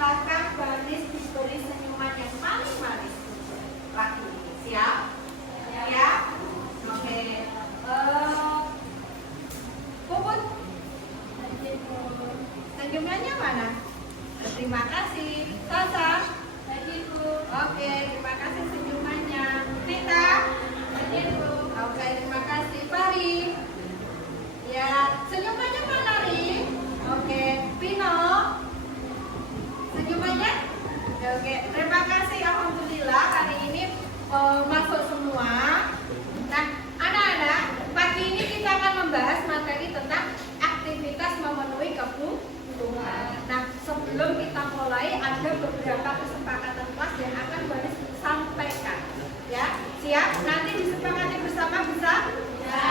silakan Baris diberi senyuman yang paling manis lagi. Siap? Ya? Oke. Puput, senyumannya mana? Terima kasih. Sasa? Oke, terima kasih senyumannya. Tita? Oke, terima kasih. Pari? Ya, senyumannya mana, Ri? Oke, Pino? Senyumannya? Oke, terima kasih. Alhamdulillah hari ini masuk semua. Nah, anak-anak, pagi ini kita akan membahas materi tentang aktivitas memenuhi kebutuhan. Nah, sebelum kita mulai ada beberapa kesepakatan kelas yang akan Baris sampaikan. Ya, siap? Nanti disepakati bersama bisa? Ya.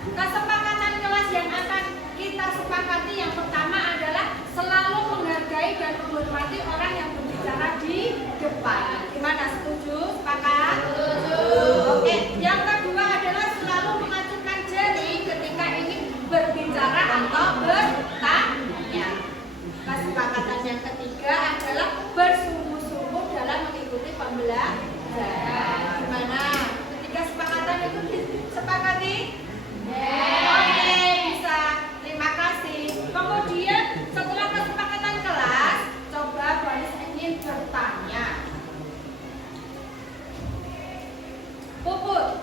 Kesepakatan kelas yang akan kita sepakati yang pertama adalah selalu menghargai dan menghormati orang yang berbicara di depan. Gimana, setuju? Sepakat? Setuju. Oke, yang kedua adalah selalu mengacungkan jari ketika ingin berbicara atau bertanya. Kesepakatan yang ketiga adalah bersungguh-sungguh dalam mengikuti pembelajaran. Gimana? Ketiga kesepakatan itu disepakati? Oke, bisa. Terima kasih. Kemudian setelah kesepakatan kelas, coba Baris ingin bertanya. Puput,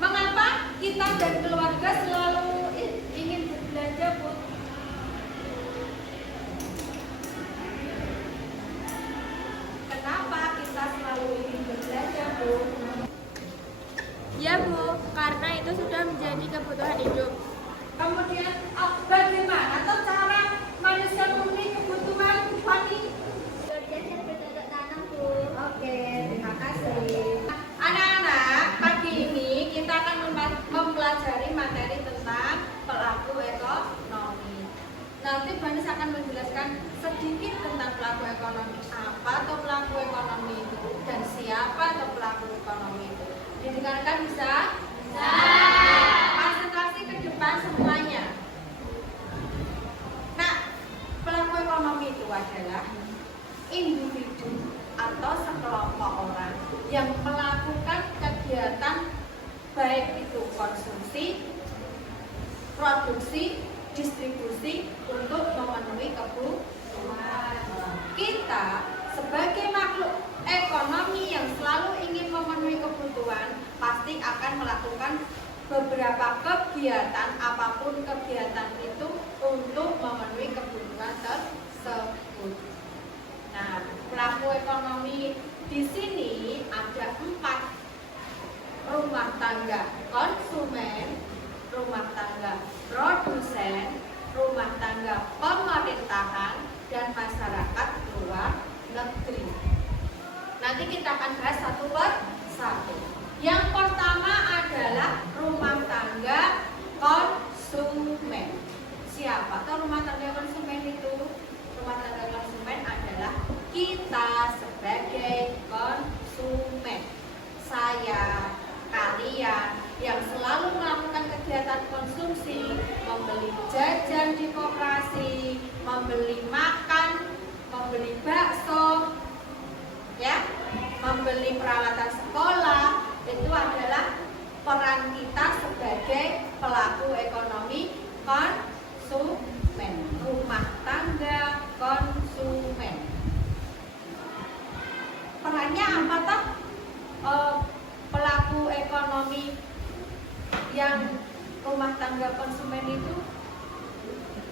mengapa kita dan keluarga selalu ingin berbelanja, Put? Kenapa kita selalu ingin berbelanja, Bu? Ya Bu, karena itu sudah menjadi kebutuhan hidup. Kemudian, bagaimana atau cara manusia memenuhi kebutuhan Fani? Kerja bercocok tanam Bu. Oke, terima kasih. Anak-anak, pagi ini kita akan mempelajari materi tentang pelaku ekonomi. Nanti Banis akan menjelaskan sedikit tentang pelaku ekonomi. Apa atau pelaku ekonomi itu dan siapa atau pelaku ekonomi itu. Didengarkan bisa? Bisa. Konsentrasi ke depan semuanya. Nah, pelaku ekonomi itu adalah individu atau sekelompok orang yang melakukan kegiatan baik itu konsumsi, produksi, distribusi untuk memenuhi kebutuhan. Kita sebagai makhluk ekonomi yang selalu ingin memenuhi kebutuhan pasti akan melakukan beberapa kegiatan, apapun kegiatan itu untuk memenuhi kebutuhan tersebut. Nah, pelaku ekonomi di sini ada 4: rumah tangga konsumen, rumah tangga produsen, rumah tangga pemerintahan, dan masyarakat luar negeri. Nanti kita akan bahas satu per satu. Yang pertama adalah rumah tangga konsumen. Siapa atau rumah tangga konsumen itu? Rumah tangga konsumen adalah kita sebagai konsumen. Saya, kalian yang selalu melakukan kegiatan konsumsi, membeli jajan di koperasi, membeli makan, membeli bakso, ya, membeli peralatan sekolah, itu adalah peran kita sebagai pelaku ekonomi konsumen. Rumah tangga konsumen. Perannya apa toh? Pelaku ekonomi yang rumah tangga konsumen itu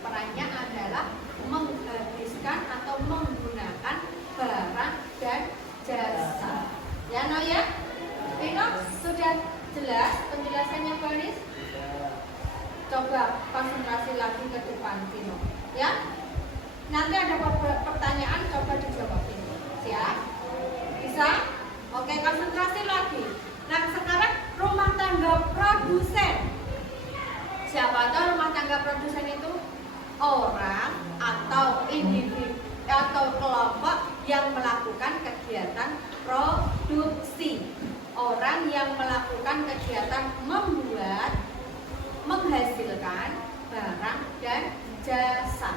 perannya adalah menghabiskan atau menggunakan barang dan jasa. Ya, no ya? Vino, sudah jelas penjelasannya Baris? Coba konsentrasi lagi ke depan, Vino. Ya? Nanti ada pertanyaan, coba dijawab, Vino. Siap? Bisa? Oke, konsentrasi lagi. Nah, sekarang rumah tangga produsen. Siapa tahu rumah tangga produsen itu? Orang atau individu atau kelompok yang melakukan kegiatan produksi. Orang yang melakukan kegiatan membuat, menghasilkan barang dan jasa.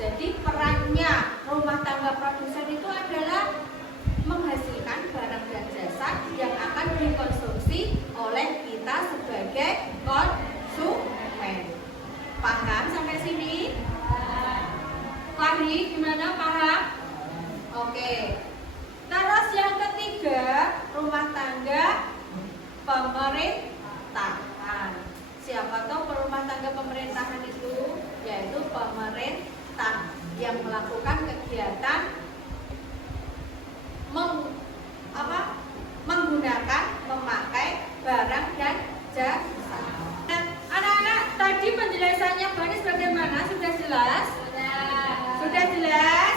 Jadi perannya rumah tangga produsen itu adalah menghasilkan barang dan jasa yang akan dikonsumsi oleh kita sebagai konsumen. Paham sampai sini? Fahri, gimana, paham? Oke. Terus yang ketiga, rumah tangga pemerintahan. Siapa tahu rumah tangga pemerintahan itu yaitu pemerintah yang melakukan kegiatan menggunakan, memakai barang dan jasa. Anak-anak, tadi penjelasannya Banis bagaimana? Sudah jelas? Sudah jelas?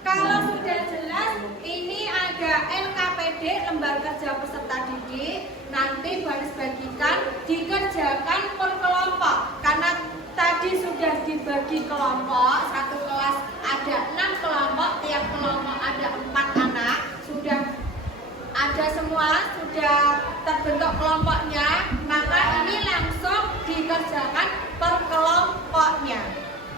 Kalau sudah jelas, ini ada LKPD, lembar kerja peserta didik. Nanti Banis bagikan, dikerjakan per kelompok. Karena tadi sudah dibagi kelompok, satu kelas ada 6 kelompok, tiap kelompok ada 4 anak. Sudah ada semua, sudah terbentuk kelompoknya. Maka ini langsung dikerjakan per kelompoknya.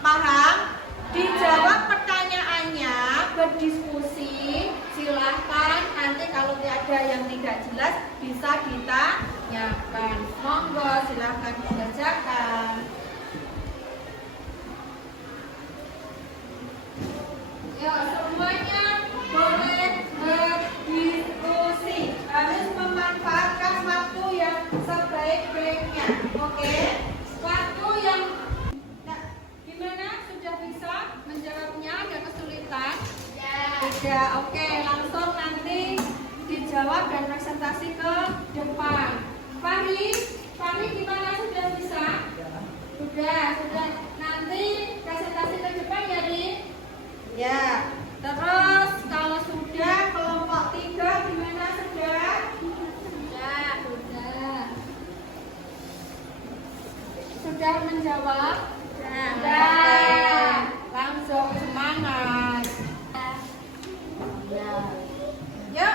Paham? Dijawab pertanyaannya, berdiskusi, silahkan. Nanti kalau ada yang tidak jelas bisa ditanyakan. Monggo, silahkan dikerjakan. Ya, semuanya boleh berdiskusi. Harus memanfaatkan waktu yang sebaik-baiknya. Oke? Waktu yang gimana? Sudah bisa menjawabnya? Ada kesulitan? Tidak. Oke, langsung nanti dijawab dan presentasi ke depan. Fahri gimana? Sudah bisa? Sudah. Nanti presentasi ke depan ya, Rin? Ya. Terus kalau sudah kelompok 3 gimana? Sudah? Sudah menjawab? Sudah. Langsung semangat. Yuk,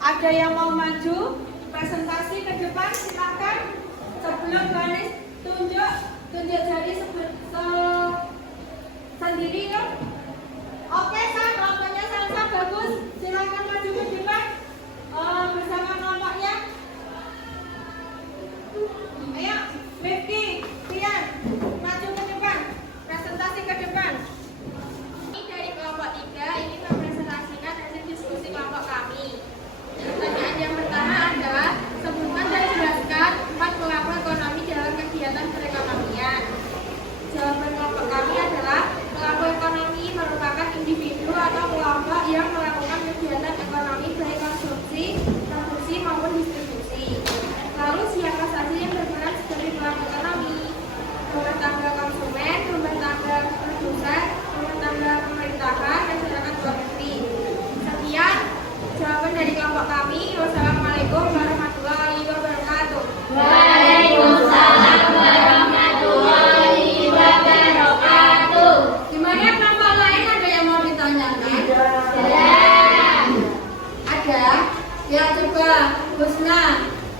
ada yang mau maju presentasi ke depan? Silakan. Sebelum Banis tunjuk jari sendiri yuk. Oke, kelompoknya Salsa bagus. Silakan maju ke depan bersama kelompoknya. Ayo, Rifki, Tian, maju ke depan. Presentasi ke depan. Ini dari kelompok 3, ini mempresentasikan hasil diskusi kelompok kami. Pertanyaan yang pertama adalah sebutkan dan jelaskan 4 pelaku ekonomi dalam kegiatan perekonomian. Jawaban kelompok kami adalah pelaku ekonomi merupakan individu atau kelompok yang melakukan kegiatan ekonomi baik konsumsi, produksi maupun distribusi. Lalu siapa saja yang berperan sebagai pelaku ekonomi? Rumah tangga konsumen, rumah tangga produsen, rumah tangga pemerintahan, masyarakat luar negeri. Sekian jawaban dari kelompok kami. Wassalamualaikum warahmatullahi wabarakatuh. Waalaikumsalam warahmatullahi wabarakatuh. Gimana kelompok lain, ada yang mau ditanyakan? Ada? Ya, coba Husna.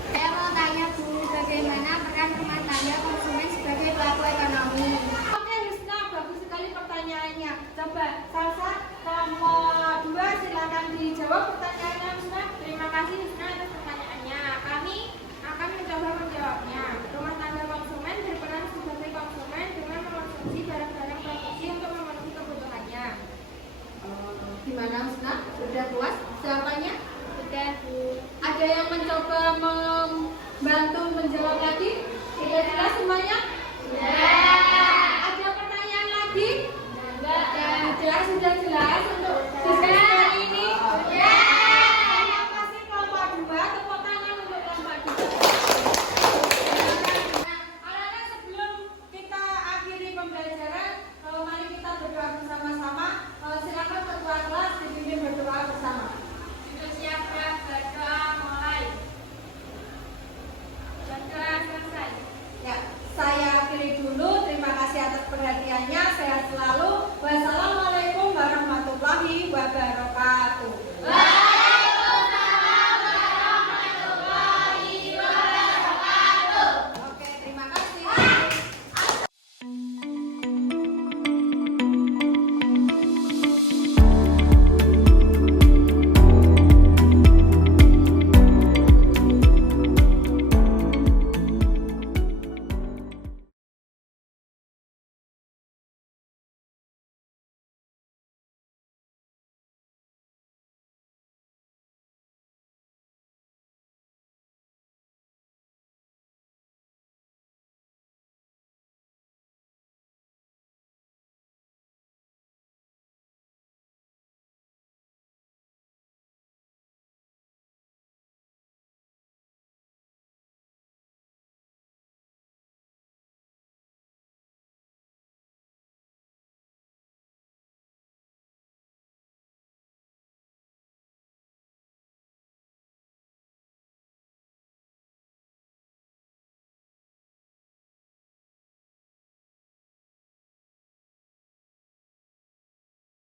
Saya mau tanya Bu, bagaimana peran rumah tangga konsumen sebagai pelaku ekonomi? Oke, Husna, bagus sekali pertanyaannya. Coba Salsa, kelompok 2 silakan dijawab pertanyaannya, Husna. Terima kasih Husna atas pertanyaannya. Kami akan mencoba menjawabnya. Rumah tangga konsumen berperan sebagai konsumen dengan mengkonsumsi barang-barang produksi untuk memenuhi kebutuhannya. Gimana Husna? Sudah puas jawabannya? Sudah Bu. Ada yang mencoba membantu menjawab lagi? Sudah jelas semuanya?